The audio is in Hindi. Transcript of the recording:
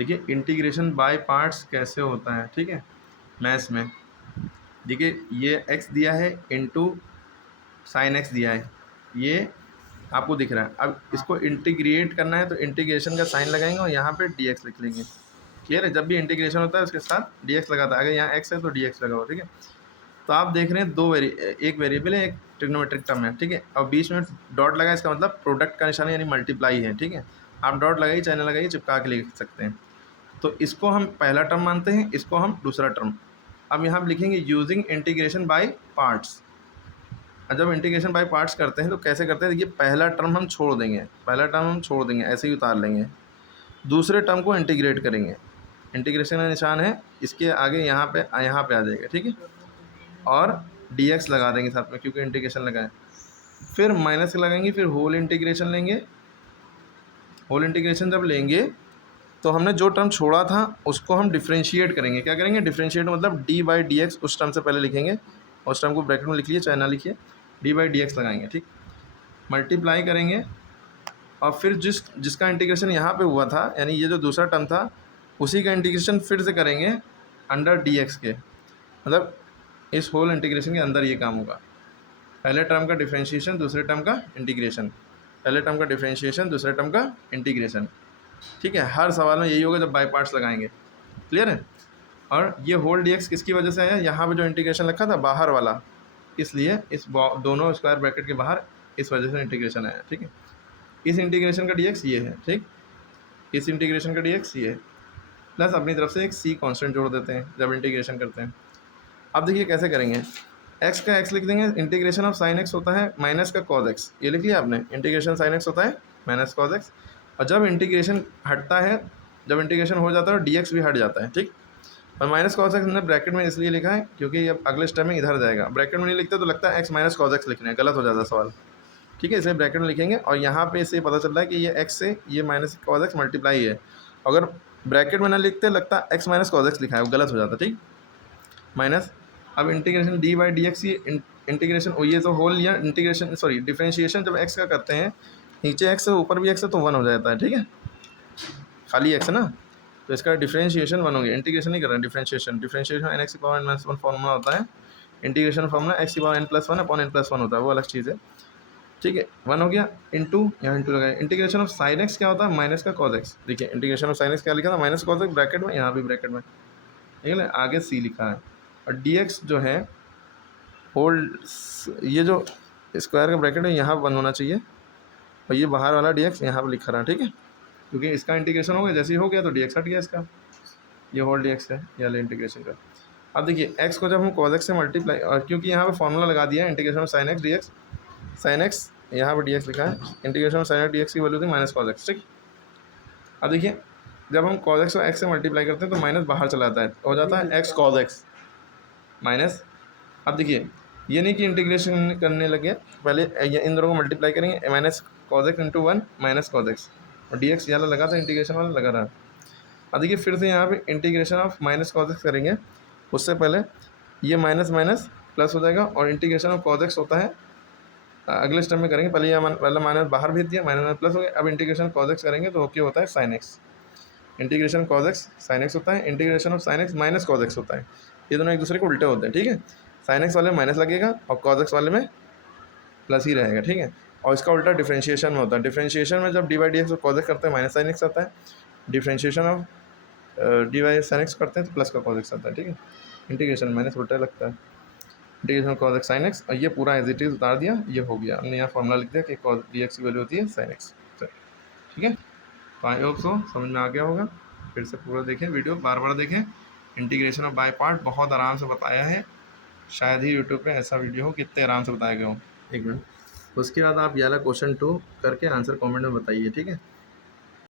देखिए इंटीग्रेशन बाय पार्ट्स कैसे होता है, ठीक है, मैथ्स में। देखिए ये x दिया है इनटू साइन x दिया है, ये आपको दिख रहा है। अब इसको इंटीग्रेट करना है तो इंटीग्रेशन का साइन लगाएंगे और यहाँ पे dx लिख लेंगे। क्लियर है? जब भी इंटीग्रेशन होता है उसके साथ dx लगाता है। अगर यहाँ x है तो dx लगाओ, ठीक है। तो आप देख रहे हैं एक वेरिएबल है, एक ट्रिग्नोमेट्रिक टर्म है, ठीक है। और बीच में डॉट लगा, इसका मतलब प्रोडक्ट का निशान यानी मल्टीप्लाई है, ठीक है। आप डॉट लगाइए चाहे ना लगाइए, चिपका के लिख सकते हैं। तो इसको हम पहला टर्म मानते हैं, इसको हम दूसरा टर्म। अब यहाँ पर लिखेंगे यूजिंग इंटीग्रेशन बाय पार्ट्स। जब इंटीग्रेशन बाय पार्ट्स करते हैं तो कैसे करते हैं, देखिए पहला टर्म हम छोड़ देंगे, ऐसे ही उतार लेंगे। दूसरे टर्म को इंटीग्रेट करेंगे, इंटीग्रेशन का निशान है इसके आगे यहाँ पे आ जाएगा, ठीक है। और dx लगा देंगे साथ में क्योंकि इंटीग्रेशन लगाएं। फिर माइनस लगाएंगे, फिर होल इंटीग्रेशन लेंगे। होल इंटीग्रेशन जब लेंगे तो हमने जो टर्म छोड़ा था उसको हम डिफ्रेंशिएट करेंगे। क्या करेंगे? डिफ्रेंशिएट मतलब d/dx उस टर्म से पहले लिखेंगे, उस टर्म को ब्रैकेट में लिख लिए चाहे ना लिखिए, d/dx लगाएंगे, ठीक। मल्टीप्लाई करेंगे और फिर जिसका इंटीग्रेशन यहाँ पे हुआ था, यानी ये जो दूसरा टर्म था, उसी का इंटीग्रेशन फिर से करेंगे अंडर dx के, मतलब इस होल इंटीग्रेशन के अंदर ये काम होगा। पहले टर्म का डिफरेंशिएशन, दूसरे टर्म का इंटीग्रेशन, पहले टर्म का डिफरेंशिएशन, दूसरे टर्म का इंटीग्रेशन, ठीक है। हर सवाल में यही होगा जब बाय पार्ट्स लगाएंगे। क्लियर है? और ये होल dx किसकी वजह से आया? यहाँ पे जो इंटीग्रेशन रखा था बाहर वाला, इसलिए इस दोनों स्क्वायर ब्रैकेट के बाहर इस वजह से इंटीग्रेशन आया, ठीक है। इस इंटीग्रेशन का dx ये है, ठीक। इस इंटीग्रेशन का dx ये है, प्लस अपनी तरफ से एक c कांस्टेंट जोड़ देते हैं जब इंटीग्रेशन करते हैं। अब देखिए कैसे करेंगे, x का x लिख देंगे, इंटीग्रेशन ऑफ साइन x होता है माइनस का कॉज x, ये लिख लिया आपने। इंटीग्रेशन साइन x होता है माइनस कॉज x, और जब इंटीग्रेशन हटता है, जब इंटीग्रेशन हो जाता है तो dx भी हट जाता है, ठीक। और माइनस कॉज x हमने ब्रैकेट में इसलिए लिखा है क्योंकि ये अगले स्टेप में इधर जाएगा। ब्रैकेट में नहीं लिखते तो लगता है x माइनस कॉज x लिखना है, गलत हो जाता है सवाल, ठीक है। इसे ब्रैकेट में लिखेंगे और यहाँ पे इससे पता चल रहा है कि ये x से ये माइनस कॉज x मल्टीप्लाई है। अगर ब्रैकेट में ना लिखते लगता x माइनस कॉज x लिखा है, वो गलत हो जाता, ठीक। माइनस, अब इंटीग्रेशन d/dx, ये इंटीग्रेशन, ये तो होल या इंटीग्रेशन सॉरी डिफरेंशिएशन जब x का करते हैं, नीचे x है ऊपर भी x है तो 1 हो जाता है, ठीक है। खाली x है ना, तो इसका डिफरेंशिएशन 1 हो गया। इंटीग्रेशन नहीं कर रहे हैं, डिफरेंशिएशन n(x⁻n+1) फॉर्मूला होता है। Integration formula x⁻n+1 upon n+1 होता है, वो अलग चीज़ है, ठीक है। 1 हो गया, इंटू, यहाँ इंटू लगाए। इंटीग्रेशन ऑफ साइन x क्या होता है? माइनस का कॉज x। देखिए इंटीग्रेशन ऑफ साइन x क्या लिखा था? माइनस कॉज x ब्रैकेट में, यहाँ भी ब्रैकेट में, ठीक है। आगे c लिखा है, और dx जो है होल, ये जो स्क्वायर का ब्रैकेट है यहाँ 1 होना चाहिए, और ये बाहर वाला dx यहाँ पर लिखा रहा है, ठीक है। क्योंकि इसका इंटीग्रेशन हो गया, जैसे ही हो गया तो dx हट गया इसका, ये होल dx है ये वाले इंटीग्रेशन का। अब देखिए x को जब हम cos x से मल्टीप्लाई, और क्योंकि यहाँ पे फॉर्मूला लगा दिया है integration of sine x dx, sine x यहाँ पर dx लिखा है, integration of sine x dx की वैल्यू थी माइनस cos x, ठीक। अब देखिए जब हम cos x और x से मल्टीप्लाई करते हैं तो माइनस बाहर चला जाता है, हो जाता है x cos x माइनस। अब देखिए ये नहीं कि इंटीग्रेशन करने लगे, पहले इन दोनों को मल्टीप्लाई करेंगे, minus cos x into 1 minus cos x, और dx यहाँ लगा था, इंटीग्रेशन वाला लगा रहा। अब देखिए फिर से यहाँ पे integration of minus cos x करेंगे, उससे पहले ये माइनस माइनस प्लस हो जाएगा, और इंटीग्रेशन ऑफ cos x होता है अगले स्टेप में करेंगे। पहले ये पहले माइनस बाहर भेज दिया, माइनस प्लस हो गया। अब इंटीग्रेशन cos x करेंगे तो ओके होता है sine x, integration cos x sine x होता है, integration of sine x minus cos x होता है। ये दोनों एक दूसरे को उल्टे होते हैं, ठीक है। साइन x वाले में माइनस लगेगा और cos x वाले में प्लस ही रहेगा, ठीक है। और इसका उल्टा डिफरेंशिएशन में होता है। डिफरेंशिएशन में जब d/dx cos x करते हैं माइनस साइन x आता है, डिफरेंशिएशन ऑफ dy/sin x करते हैं तो प्लस का cos x आता है, ठीक है। इंटीग्रेशन माइनस उल्टा लगता है, integration cos x sin x, और ये पूरा एज इट इज उतार दिया, ये हो गया। हमने यहाँ फॉर्मूला लिख दिया कि cos dx की वैल्यू होती है sin x, ठीक है। तो आई होप सो समझ में आ गया होगा। फिर से पूरा देखें वीडियो, बार बार देखें। इंटीग्रेशन ऑफ बाय पार्ट बहुत आराम से बताया है, शायद ही यूट्यूब पे ऐसा वीडियो हो कितने आराम से बताया गया हो। एक मिनट, उसके बाद आप ये वाला क्वेश्चन 2 करके आंसर कमेंट में बताइए, ठीक है।